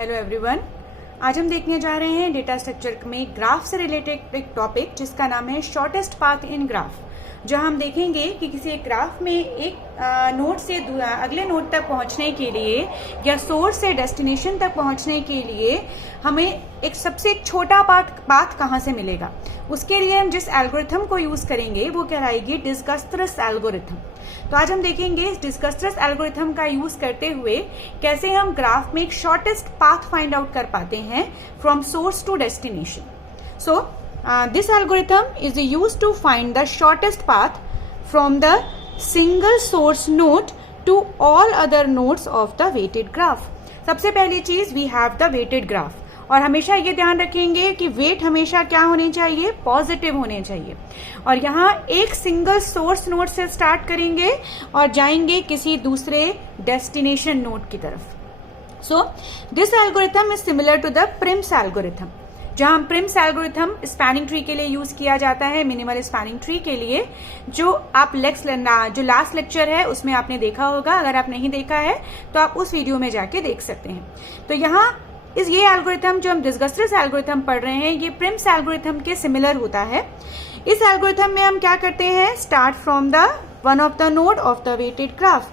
Hello everyone. आज हम देखने जा रहे हैं डेटा स्ट्रक्चर में ग्राफ से रिलेटेड एक टॉपिक जिसका नाम है शॉर्टेस्ट पाथ इन ग्राफ। जहां हम देखेंगे कि किसी एक ग्राफ में एक नोड से अगले नोड तक पहुंचने के लिए या सोर्स से डेस्टिनेशन तक पहुंचने के लिए हमें एक सबसे छोटा पाथ कहां से मिलेगा। उसके लिए हम जिस एल्गोरिथम को यूज करेंगे वो कहलाएगी डिस्कस्ट्रस एल्गोरिथम। तो आज हम देखेंगे इस डिस्कस्ट्रस एल्गोरिथम का यूज करते हुए कैसे हम ग्राफ में एक शॉर्टेस्ट पाथ फाइंड आउट कर पाते हैं from source to destination. So this algorithm is used to find the shortest path from the single source node to all other nodes of the weighted graph. सबसे पहली चीज we have the weighted graph, और हमेशा ये ध्यान रखेंगे कि wait हमेशा क्या होने चाहिए, पॉजिटिव होने चाहिए। और यहाँ एक सिंगल सोर्स नोड से स्टार्ट करेंगे और जाएंगे किसी दूसरे डेस्टिनेशन नोड की तरफ। So this algorithm is similar to the Prim's algorithm, जहां प्रिम्स एल्गोरिथम स्पैनिंग ट्री के लिए यूज किया जाता है, मिनिमल स्पैनिंग ट्री के लिए, जो आप जो लास्ट लेक्चर है उसमें आपने देखा होगा। अगर आप नहीं देखा है तो आप उस वीडियो में जाके देख सकते हैं। तो यहाँ ये एल्गोरिथम जो हम डिस्कस्ट्रस एल्गोरिथम पढ़ रहे हैं ये प्रिम्स एल्गोरिथम के सिमिलर होता है। इस एल्गोरिथम में हम क्या करते हैं, start from the one of the node of the weighted graph.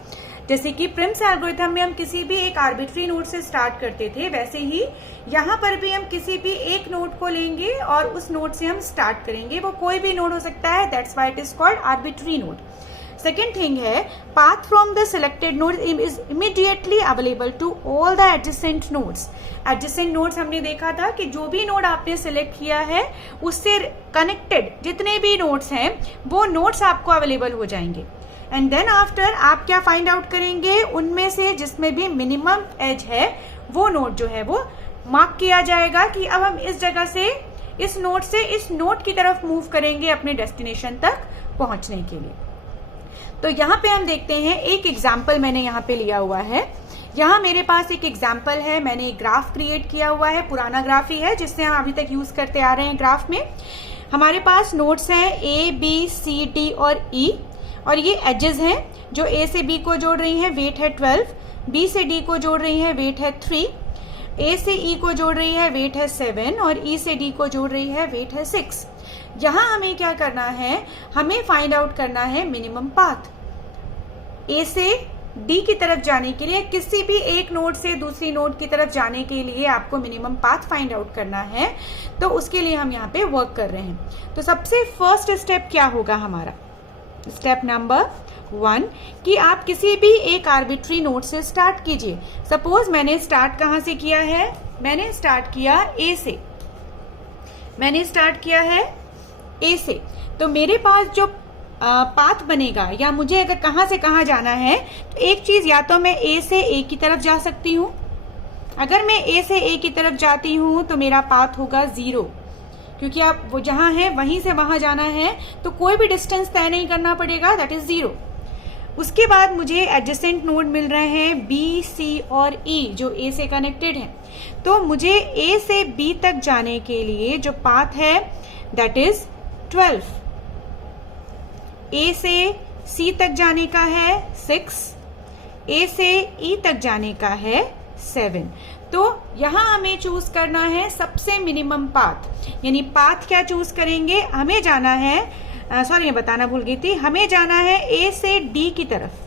जैसे कि प्रिम्स एल्गोरिथम में हम किसी भी एक आर्बिट्री नोड से स्टार्ट करते थे, वैसे ही यहाँ पर भी हम किसी भी एक नोड को लेंगे और उस नोड से हम स्टार्ट करेंगे। वो कोई भी नोड हो सकता है, that's why it is called arbitrary node. Second thing है, path from the selected node is immediately available to all the adjacent nodes. Adjacent nodes हमने देखा था कि जो भी नोड आपने सिलेक्ट किया है उससे कनेक्टेड जितने भी नोड्स हैं वो नोड्स आपको अवेलेबल हो जाएंगे। एंड देन आफ्टर आप क्या फाइंड आउट करेंगे, उनमें से जिसमें भी मिनिमम एज है वो नोड जो है वो मार्क किया जाएगा कि अब हम इस जगह से इस नोड से इस नोड की तरफ मूव करेंगे अपने डेस्टिनेशन तक पहुंचने के लिए। तो यहाँ पे हम देखते हैं एक एग्जाम्पल मैंने यहाँ पे लिया हुआ है। यहाँ मेरे पास एक एग्जाम्पल है, मैंने एक ग्राफ क्रिएट किया हुआ है, पुराना ग्राफ ही है जिससे हम अभी तक यूज करते आ रहे हैं। ग्राफ में हमारे पास नोड्स हैं ए बी सी डी और ई, और ये एजेस हैं जो ए से बी को जोड़ रही हैं, वेट है 12, बी से डी को जोड़ रही है, वेट है 3, ए से ई को जोड़ रही है, वेट है 7, और ई से डी को जोड़ रही है, वेट है 6। यहां हमें क्या करना है, हमें फाइंड आउट करना है मिनिमम पाथ। ए से डी की तरफ जाने के लिए, किसी भी एक नोड से दूसरी नोड की तरफ जाने के लिए आपको मिनिमम पाथ फाइंड आउट करना है। तो उसके लिए हम यहाँ पे वर्क कर रहे हैं। तो सबसे फर्स्ट स्टेप क्या होगा हमारा, स्टेप नंबर 1 कि आप किसी भी एक आर्बिट्री नोड से स्टार्ट कीजिए। सपोज मैंने स्टार्ट कहां से किया है, मैंने स्टार्ट किया ए से, मैंने स्टार्ट किया है ए से। तो मेरे पास जो पाथ बनेगा, या मुझे अगर कहां से कहां जाना है, तो एक चीज, या तो मैं ए से ए की तरफ जा सकती हूं। अगर मैं ए से ए की तरफ जाती हूं तो मेरा पाथ होगा 0, क्योंकि आप वो जहां है वहीं से वहां जाना है, तो कोई भी डिस्टेंस तय नहीं करना पड़ेगा, दैट इज 0। उसके बाद मुझे एडजेसेंट नोड मिल रहे हैं बी सी और ई जो ए से कनेक्टेड हैं। तो मुझे ए से बी तक जाने के लिए जो पाथ है दैट इज 12। ए से सी तक जाने का है 6, ए से ई तक जाने का है 7। तो यहां हमें चूज करना है सबसे मिनिमम पाथ, यानी पाथ क्या चूज करेंगे, हमें जाना है, सॉरी मैं बताना भूल गई थी, हमें जाना है ए से डी की तरफ।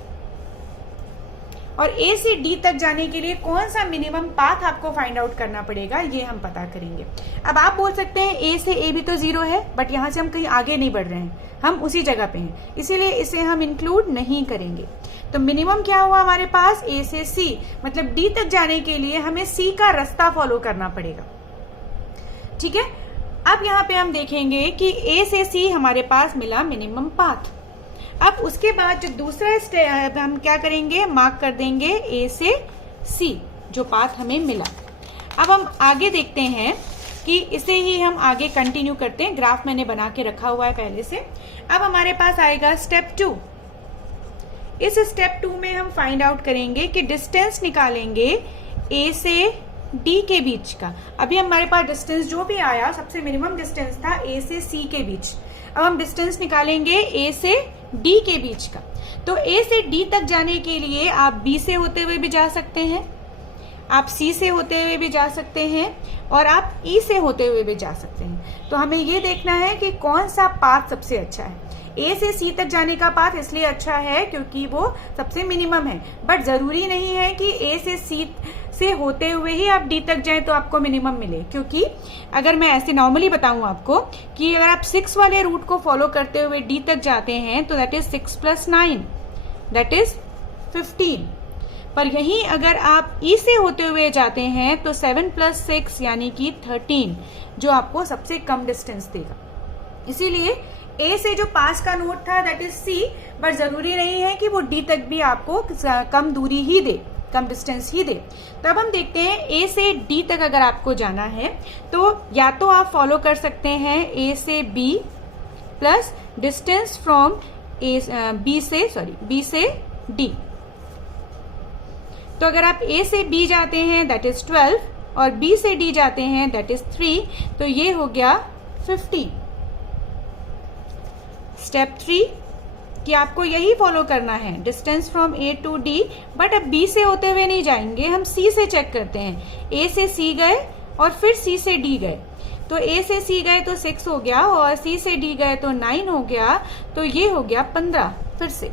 और ए से डी तक जाने के लिए कौन सा मिनिमम पाथ आपको फाइंड आउट करना पड़ेगा ये हम पता करेंगे। अब आप बोल सकते हैं ए से ए भी तो 0 है, बट यहां से हम कहीं आगे नहीं बढ़ रहे हैं, हम उसी जगह पे हैं, इसीलिए इसे हम इंक्लूड नहीं करेंगे। तो मिनिमम क्या हुआ हमारे पास, ए से सी, मतलब डी तक जाने के लिए हमें सी का रास्ता फॉलो करना पड़ेगा। ठीक है, अब यहाँ पे हम देखेंगे कि ए से सी हमारे पास मिला मिनिमम पाथ। अब उसके बाद जो दूसरा स्टेप हम क्या करेंगे, मार्क कर देंगे ए से सी जो पाथ हमें मिला। अब हम आगे देखते हैं कि इसे ही हम आगे कंटिन्यू करते हैं। ग्राफ मैंने बना के रखा हुआ है पहले से। अब हमारे पास आएगा स्टेप 2। इस स्टेप 2 में हम फाइंड आउट करेंगे कि डिस्टेंस निकालेंगे ए से डी के बीच का। अभी हमारे पास डिस्टेंस जो भी आया सबसे मिनिमम डिस्टेंस था ए से सी के बीच। अब हम डिस्टेंस निकालेंगे ए से डी के बीच का। तो ए से डी तक जाने के लिए आप बी से होते हुए भी जा सकते हैं, आप C से होते हुए भी जा सकते हैं और आप E से होते हुए भी जा सकते हैं। तो हमें ये देखना है कि कौन सा पाथ सबसे अच्छा है। A से C तक जाने का पाथ इसलिए अच्छा है क्योंकि वो सबसे मिनिमम है, बट जरूरी नहीं है कि A से C से होते हुए ही आप D तक जाएं तो आपको मिनिमम मिले। क्योंकि अगर मैं ऐसे नॉर्मली बताऊं आपको कि अगर आप 6 वाले रूट को फॉलो करते हुए D तक जाते हैं तो दैट इज 6 + 9 दैट इज 15। पर यहीं अगर आप E से होते हुए जाते हैं तो 7 + 6 यानी कि 13, जो आपको सबसे कम डिस्टेंस देगा। इसीलिए A से जो पास का नोड था दैट इज C, बट जरूरी नहीं है कि वो D तक भी आपको कम दूरी ही दे, कम डिस्टेंस ही दे। तब हम देखते हैं A से D तक अगर आपको जाना है तो या तो आप फॉलो कर सकते हैं A से B plus distance from B से D। तो अगर आप A से B जाते हैं दैट इज 12 और B से D जाते हैं दैट इज 3, तो ये हो गया 15। स्टेप 3 कि आपको यही फॉलो करना है, distance from A to D, but अब B से होते हुए नहीं जाएंगे, हम C से चेक करते हैं। A से C गए और फिर C से D गए, तो A से C गए तो 6 हो गया और C से D गए तो 9 हो गया, तो ये हो गया 15 फिर से।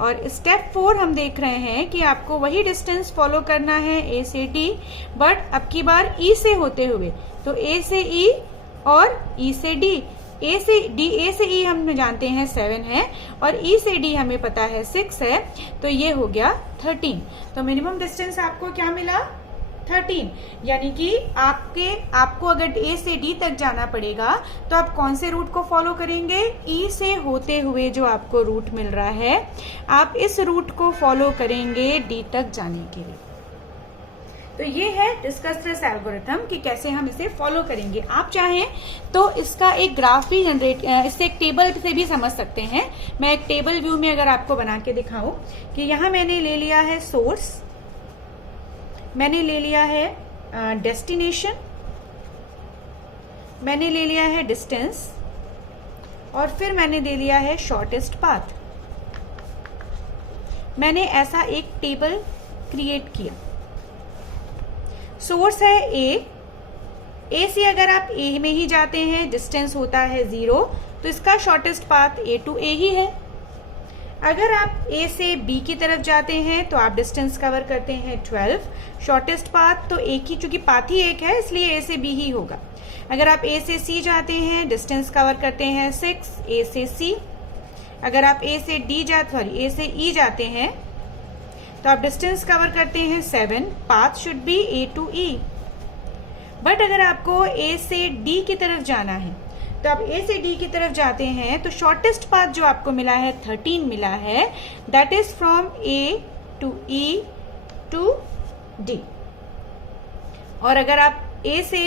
और स्टेप 4 हम देख रहे हैं कि आपको वही डिस्टेंस फॉलो करना है A से D, बट अब की बार E से होते हुए, तो A से E और E से D। A से E हम जानते हैं 7 है और E से D हमें पता है 6 है, तो ये हो गया 13। तो मिनिमम डिस्टेंस आपको क्या मिला? 13। यानी कि आपको अगर A से D तक जाना पड़ेगा तो आप कौन से रूट को फॉलो करेंगे? E से होते हुए जो आपको रूट मिल रहा है, आप इस रूट को फॉलो करेंगे D तक जाने के लिए। तो ये है डिस्कस दिस एल्गोरिथम कि कैसे हम इसे फॉलो करेंगे। आप चाहें तो इसका एक ग्राफ भी इससे एक टेबल से भी समझ सकते हैं। मैं एक टेबल व्यू में अगर आपको बना के दिखाऊं कि यहां मैंने ले लिया है सोर्स, मैंने ले लिया है डेस्टिनेशन, मैंने ले लिया है डिस्टेंस और फिर मैंने ले लिया है शॉर्टेस्ट पाथ। मैंने ऐसा एक टेबल क्रिएट किया। सोर्स है A से अगर आप A में ही जाते हैं, डिस्टेंस होता है 0, तो इसका shortest path A to A ही है। अगर आप A से B की तरफ जाते हैं तो आप डिस्टेंस कवर करते हैं 12, शॉर्टेस्ट पाथ तो एक ही, चूंकि पाथ ही एक है इसलिए A से B ही होगा। अगर आप A से C जाते हैं, डिस्टेंस कवर करते हैं 6, A से C। अगर आप A से E जाते हैं तो आप डिस्टेंस कवर करते हैं 7, path should be A to E। But अगर आपको A से D की तरफ जाना है तो आप A से D की तरफ जाते हैं तो शॉर्टेस्ट पाथ जो आपको मिला है 13 मिला है, that is from A to E to D। और अगर आप A से,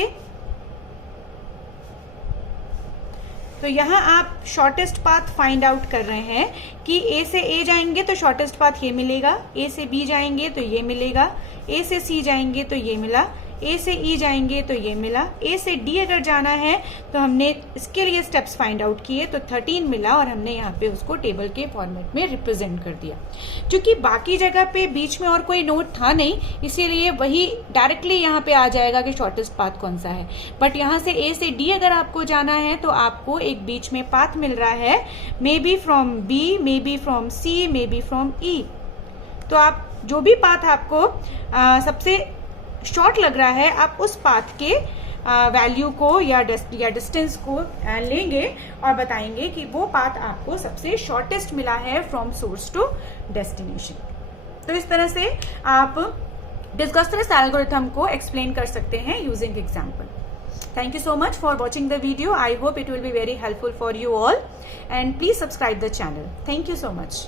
तो यहां आप शॉर्टेस्ट पाथ फाइंड आउट कर रहे हैं कि A से A जाएंगे तो शॉर्टेस्ट पाथ ये मिलेगा, A से B जाएंगे तो ये मिलेगा, A से C जाएंगे तो ये मिला, A से E जाएंगे तो ये मिला, A से D अगर जाना है तो हमने इसके लिए स्टेप्स फाइंड आउट किए तो 13 मिला और हमने यहाँ पे उसको टेबल के फॉर्मेट में रिप्रेजेंट कर दिया। क्योंकि बाकी जगह पे बीच में और कोई नोड था नहीं, इसीलिए वही डायरेक्टली यहाँ पे आ जाएगा कि शॉर्टेस्ट पाथ कौन सा है। बट यहाँ से A से D अगर आपको जाना है तो आपको एक बीच में पाथ मिल रहा है, may be from B, may be from C, may be from E। तो आप जो भी पाथ आपको सबसे शॉर्ट लग रहा है, आप उस पाथ के वैल्यू को या डिस्टेंस को लेंगे और बताएंगे कि वो पाथ आपको सबसे शॉर्टेस्ट मिला है फ्रॉम सोर्स टू डेस्टिनेशन। तो इस तरह से आप डिस्कस दिस एल्गोरिथम को एक्सप्लेन कर सकते हैं using example. Thank you so much for watching the video. I hope it will be very helpful for you all, and please subscribe the channel. Thank you so much.